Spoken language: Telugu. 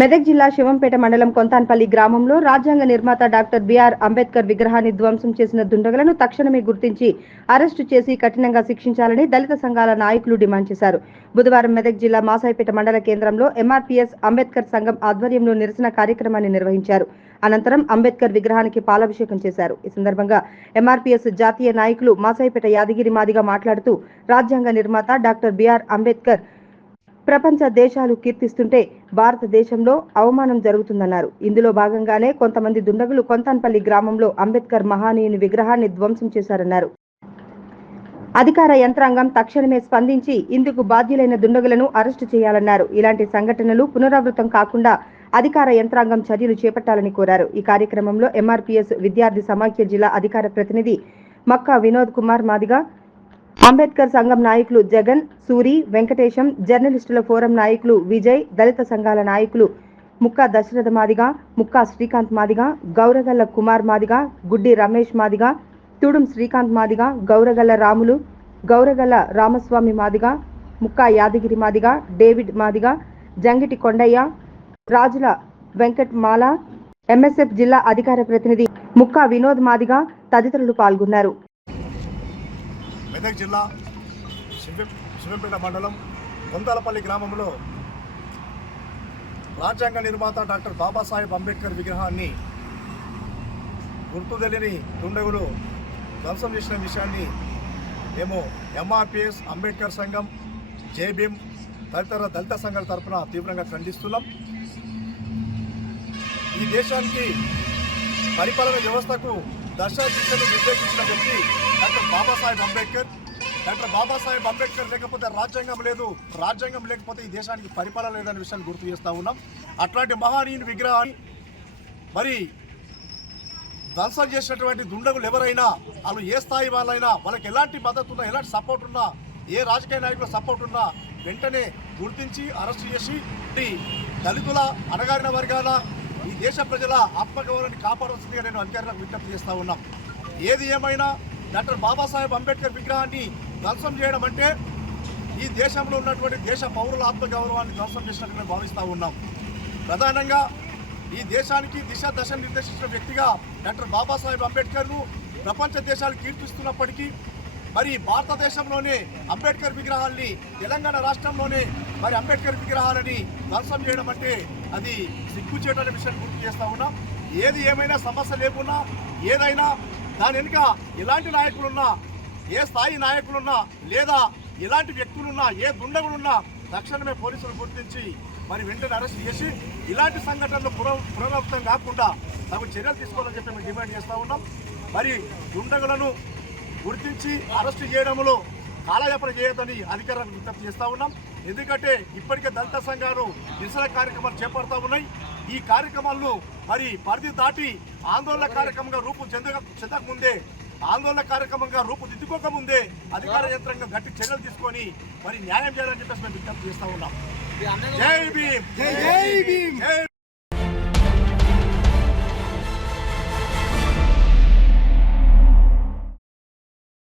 మెదక్ జిల్లా శివంపేట మండలం కొంతాన్పల్లి గ్రామంలో రాజ్యాంగ నిర్మాత డాక్టర్ బిఆర్ అంబేద్కర్ విగ్రహాన్ని ధ్వంసం చేసిన దుండగలను తక్షణమే గుర్తించి అరెస్టు చేసి కఠినంగా శిక్షించాలని దళిత సంఘాల నాయకులు డిమాండ్ చేశారు. బుధవారం మెదక్ జిల్లా మాసాయిపేట మండల కేంద్రంలో ఎంఆర్పీఎస్ అంబేద్కర్ సంఘం ఆధ్వర్యంలో నిరసన కార్యక్రమాన్ని నిర్వహించారు. అనంతరం అంబేద్కర్ విగ్రహానికి పాలాభిషేకం చేశారు. ఈ సందర్భంగా ఎంఆర్పీఎస్ జాతీయ నాయకులు మాసాయిపేట యాదగిరి మాదిగా మాట్లాడుతూ రాజ్యాంగ నిర్మాత డాక్టర్ బిఆర్ అంబేద్కర్ ప్రపంచ దేశాలు కీర్తిస్తుంటే భారతదేశంలో అవమానం జరుగుతుందన్నారు. ఇందులో భాగంగానే కొంతమంది దుండగులు కొంతాన్పల్లి గ్రామంలో అంబేద్కర్ మహానీయుని విగ్రహాన్ని ధ్వంసం చేశారన్నారు. అధికార యంత్రాంగం తక్షణమే స్పందించి ఇందుకు బాధ్యులైన దుండగులను అరెస్టు చేయాలన్నారు. ఇలాంటి సంఘటనలు పునరావృతం కాకుండా అధికార యంత్రాంగం చర్యలు చేపట్టాలని కోరారు. ఈ కార్యక్రమంలో ఎంఆర్పీఎస్ విద్యార్థి సమాఖ్య జిల్లా అధికార ప్రతినిధి మక్కా వినోద్ కుమార్ మాదిగా అంబేద్కర్ సంఘం నాయకులు జగన్ సూరి వెంకటేశం జర్నలిస్టుల ఫోరం నాయకులు విజయ్ దళిత సంఘాల నాయకులు ముక్కా దశరథ మాదిగా ముక్కా శ్రీకాంత్ మాదిగా గౌరగల్ల కుమార్ మాదిగా గుడ్డి రమేష్ మాదిగా తుడుం శ్రీకాంత్ మాదిగా గౌరగల్ల రాములు గౌరగల్ల రామస్వామి మాదిగా ముక్కా యాదగిరి మాదిగా డేవిడ్ మాదిగా జంగిటి కొండయ్య రాజుల వెంకట్ మాల ఎంఎస్ఎఫ్ జిల్లా అధికార ప్రతినిధి ముక్కా వినోద్ మాదిగా తదితరులు పాల్గొన్నారు. మెదక్ జిల్లా శివ శివంపేట మండలం కొందలపల్లి గ్రామంలో రాజ్యాంగ నిర్మాత డాక్టర్ బాబాసాహెబ్ అంబేద్కర్ విగ్రహాన్ని గుర్తు తెలియని దుండగులు ధ్వంసం చేసిన విషయాన్ని మేము ఎంఆర్పిఎస్ అంబేద్కర్ సంఘం జేబీఎం తదితర దళిత సంఘాల తరఫున తీవ్రంగా ఖండిస్తున్నాం. ఈ దేశానికి పరిపాలన వ్యవస్థకు దశ దిశలు నిర్దేశించిన వ్యక్తి డాక్టర్ బాబాసాహెబ్ అంబేద్కర్. డాక్టర్ బాబాసాహెబ్ అంబేద్కర్ లేకపోతే రాజ్యాంగం లేదు. రాజ్యాంగం లేకపోతే ఈ దేశానికి పరిపాలన లేదనే విషయాన్ని గుర్తు చేస్తూ ఉన్నాం. అట్లాంటి మహానీయుని విగ్రహాన్ని మరి ధ్వంసం చేసినటువంటి దుండగులు ఎవరైనా వాళ్ళు ఏ స్థాయి వాళ్ళైనా వాళ్ళకి ఎలాంటి మద్దతు ఉన్నా ఎలాంటి సపోర్ట్ ఉన్నా ఏ రాజకీయ నాయకుల సపోర్ట్ ఉన్నా వెంటనే గుర్తించి అరెస్ట్ చేసి దళితుల అణగారిన వర్గాల ఈ దేశ ప్రజల ఆత్మగౌరవాన్ని కాపాడవలసిందిగా నేను అధికారులకు విజ్ఞప్తి చేస్తూ ఉన్నాం. ఏది ఏమైనా డాక్టర్ బాబాసాహెబ్ అంబేద్కర్ విగ్రహాన్ని ధ్వంసం చేయడం అంటే ఈ దేశంలో ఉన్నటువంటి దేశ పౌరుల ఆత్మగౌరవాన్ని ధ్వంసం చేసినట్టు మేము భావిస్తూ ఉన్నాం. ప్రధానంగా ఈ దేశానికి దిశ దశ నిర్దేశించిన వ్యక్తిగా డాక్టర్ బాబాసాహెబ్ అంబేద్కర్ను ప్రపంచ దేశాలు కీర్తిస్తున్నప్పటికీ మరి భారతదేశంలోనే అంబేద్కర్ విగ్రహాల్ని తెలంగాణ రాష్ట్రంలోనే మరి అంబేద్కర్ విగ్రహాలని ధ్వంసం చేయడం అంటే అది సిగ్గుచేటనే విషయాన్ని గుర్తు చేస్తా ఉన్నాం. ఏది ఏమైనా సమస్య లేకున్నా ఏదైనా దాని వెనుక ఇలాంటి నాయకులున్నా ఏ స్థాయి నాయకులున్నా లేదా ఎలాంటి వ్యక్తులున్నా ఏ దుండగులున్నా తక్షణమే పోలీసులు గుర్తించి మరి వెంటనే అరెస్ట్ చేసి ఇలాంటి సంఘటనలు పునః పునరావృతం కాకుండా తగు చర్యలు తీసుకోవాలని చెప్పి మేము డిమాండ్ చేస్తూ ఉన్నాం. మరి దుండగులను గుర్తించి అరెస్టు చేయడంలో కాలయాపన చేయొద్దని అధికారులకు విజ్ఞప్తి చేస్తూ ఉన్నాం. ఎందుకంటే ఇప్పటికే దళిత సంఘాలు నిరసన కార్యక్రమాలు చేపడతా ఉన్నాయి. ఈ కార్యక్రమాలను మరి పరిధి దాటి ఆందోళన కార్యక్రమంగా రూపు చెందక చెందక ముందే ఆందోళన కార్యక్రమంగా రూపుదిద్దుకోక ముందే అధికార యంత్రాంగం గట్టి చర్యలు తీసుకొని మరి న్యాయం చేయాలని చెప్పేసి మేము విజ్ఞప్తి చేస్తా ఉన్నాం. జై భీమ్! జై భీమ్! జై